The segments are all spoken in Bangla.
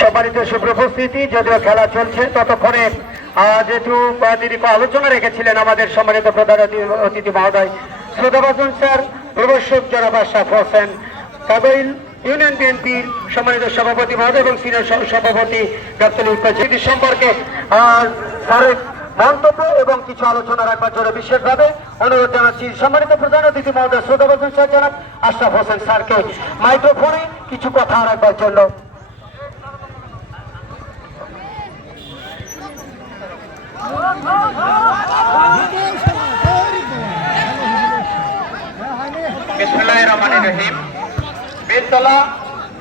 সম্মানিত সুপ্রপস্থিতি, যদিও খেলা চলছে ততক্ষণে যেহেতু দীর্ঘ আলোচনা রেখেছিলেন আমাদের সম্মানিত প্রধান অতি- অতিথি মহোদয় শ্রোতাবাজন স্যার প্রবর্ষক জনাব আশরাফ হোসেন কাবাইল ইউনিয়ন বিএনপির সম্মানিত সভাপতি মহোদয় এবং সিনিয়র সভাপতি ডক্টর সম্পর্কে স্যারের মন্তব্য এবং কিছু আলোচনা রাখবার জন্য বিশেষভাবে অনুরোধ জানাচ্ছি সম্মানিত প্রধান অতিথি মহোদয় শ্রোতাবাজন স্যার, জনাব আশরাফ হোসেন স্যারকে মাইক্রোফোনে কিছু কথা রাখবার জন্য।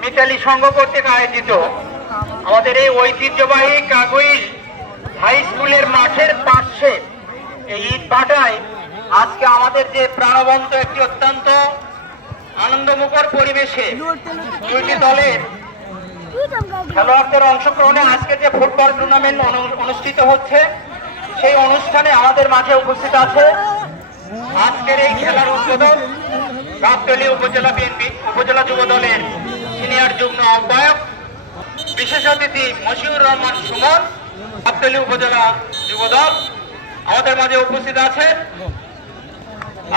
মিতালি সংঘ কর্তৃক আয়োজিত আমাদের এই ঐতিহ্যবাহী কাগুইল হাই স্কুলের মাঠের পাশে এই ঈদ ভাটায় আজকে আমাদের যে প্রাণবন্ত একটি অত্যন্ত আনন্দমুখর পরিবেশে দুইটি দলের খেলোয়াড়দের অংশগ্রহণে আজকে যে ফুটবল টুর্নামেন্ট অনুষ্ঠিত হচ্ছে, সেই অনুষ্ঠানে আমাদের মাঝে উপস্থিত আছে আজকের এই খেলার উদ্বোধক গাবতলী উপজেলা বিএনপি, উপজেলা যুব দলের সিনিয়র যুগ্ম আহ্বায়ক, বিশেষ অতিথি মশিউর রহমান সুমন। গাবতলী উপজেলা যুব দল আমাদের মাঝে উপস্থিত আছেন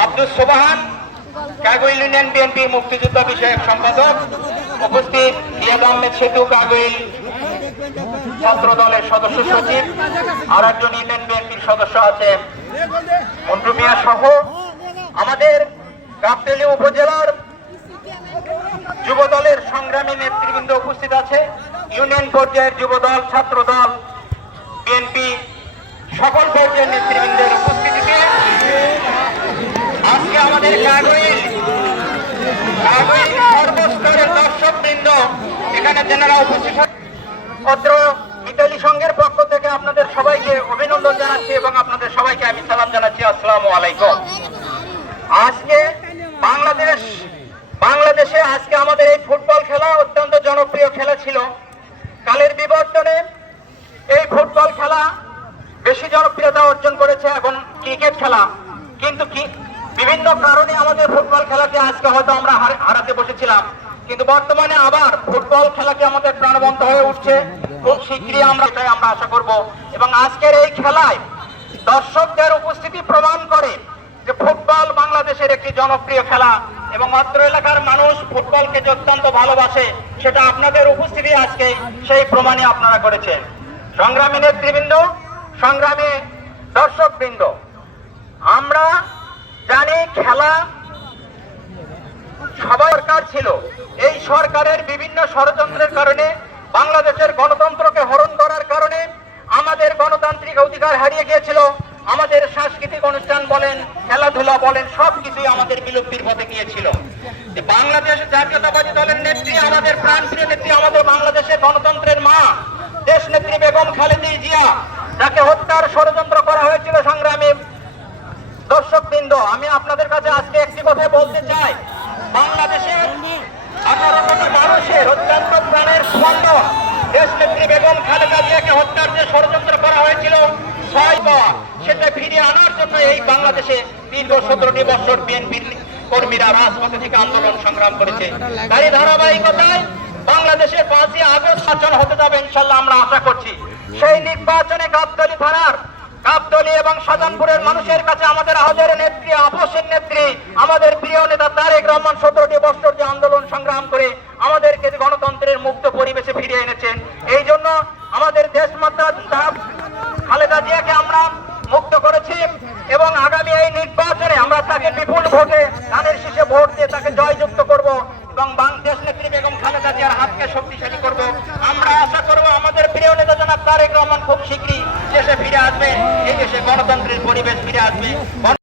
আব্দুল সোবাহান কাগইল ইউনিয়ন বিএনপি মুক্তিযুদ্ধ বিষয়ক সম্পাদক। উপস্থিত ইয়াদ সেতু কাগইল ছাত্র দলের সদস্য সচিব। আর একজন ইউনিয়ন বিএনপির সদস্য আছে মন্টু মিয়া সহ আমাদের গাবতলী উপজেলার যুব দলের সংগ্রামী নেতৃবৃন্দ উপস্থিত আছে। ইউনিয়ন পর্যায়ের যুব দল ছাত্র দল সকল পর্যায়ের নেতৃবৃন্দের উপস্থিতিতে আজকে আমাদের কাগইল কাগইল সর্বস্তরের দর্শকবৃন্দ, এখানে যেনারা উপস্থিত পত্র মিতালি সংঘের পক্ষ থেকে আপনাদের সবাইকে অভিনন্দন জানাচ্ছি এবং আপনাদের সবাইকে আমি সালাম জানাচ্ছি। আসসালামু আলাইকুম। আজকে বাংলাদেশ, বাংলাদেশে আজকে আমাদের এই ফুটবল খেলা অত্যন্ত জনপ্রিয় খেলা ছিল। কালের বিবর্তনে এই ফুটবল খেলা বেশি জনপ্রিয়তা অর্জন করেছে এখন ক্রিকেট খেলা। কিন্তু কি, বিভিন্ন কারণে আমাদের ফুটবল খেলাকে আজকে হয়তো আমরা হারাতে বসেছিলাম। কিন্তু বর্তমানে আবার ফুটবল খেলাকে আমাদের প্রাণবন্ত হয়ে উঠছে খুব শীঘ্রই আমরা এটাই আমরা আশা করব। এবং আজকের এই খেলায় দর্শকদের উপস্থিতি প্রমাণ করে যে ফুটবল বাংলাদেশের একটি জনপ্রিয় খেলা এবং অত্র এলাকার মানুষ ফুটবলকে যে অত্যন্ত ভালোবাসে, সেটা আপনাদের উপস্থিতি আজকে সেই প্রমাণে আপনারা করেছেন। সংগ্রামী নেতৃবৃন্দ, সংগ্রামী দর্শকবৃন্দ খেলা সরকার ছিল। এই সরকারের বিভিন্ন ষড়যন্ত্রের কারণে, বাংলাদেশের গণতন্ত্রকে হরণ করার কারণে আমাদের গণতান্ত্রিক অধিকার হারিয়ে গিয়েছিল। আমাদের সাংস্কৃতিক অনুষ্ঠান বলেন, খেলাধুলা বলেন, সবকিছুই আমাদের বিলুপ্তির পথে গিয়েছিল। বাংলাদেশ জাতীয়তাবাদী দলের নেত্রী, আমাদের প্রাণপ্রিয় নেত্রী, আমাদের বাংলাদেশের গণতন্ত্রের মা দেশ নেত্রী বেগম খালেদি জিয়া, যাকে হত্যার ষড়যন্ত্র করা হয়েছিল সংগ্রামী দর্শকবৃন্দ, আমি আপনাদের কাছে আজকে একটি কথা বলতে চাই। বাংলাদেশের আঠারো কোটি মানুষের অত্যন্ত প্রাণের স্পন্দন দেশ নেত্রী বেগম খালেদা জিয়াকে হত্যার যে ষড়যন্ত্র করা হয়েছিল, ছয় সেটা ফিরিয়ে আনার জন্য এই বাংলাদেশে দীর্ঘ সতেরোটি বছর বিএনপির কর্মীরা রাজপথে থেকে আন্দোলন সংগ্রাম করেছে। তারই ধারাবাহিকতায় বাংলাদেশের পাঁচই আগস্ট নির্বাচন হতে যাবে, ইনশাল্লাহ আমরা আশা করছি। সেই নির্বাচনে গাবতলী থানার গাবতলী এবং সাজানপুরের মানুষের কাছে আমাদের আহদের নেত্রী আপসের নেত্রী, আমাদের প্রিয় নেতা তারেক রহমান সতেরোটি বছর যে আন্দোলন সংগ্রাম করে আমাদেরকে গণতন্ত্রের মুক্ত পরিবেশে ফিরিয়ে এনেছেন। এই জন্য আমাদের দেশমাতা তার- খালেদা জিয়াকে আমরা মুক্ত করেছি এবং আগামী এই নির্বাচনে আমরা তাকে বিপুল ভোটে, ধানের শীষে ভোট দিয়ে তাকে জয়যুক্ত করব এবং বাংলাদেশ নেত্রী বেগম খালেদা জিয়ার হাতকে শক্তিশালী করব। আমরা আশা করব আমাদের প্রিয় নেতা জনাব তারেক রহমান খুব শীঘ্রই দেশে ফিরে আসবে। এই দেশে গণতন্ত্রের পরিবেশ ফিরে আসবে।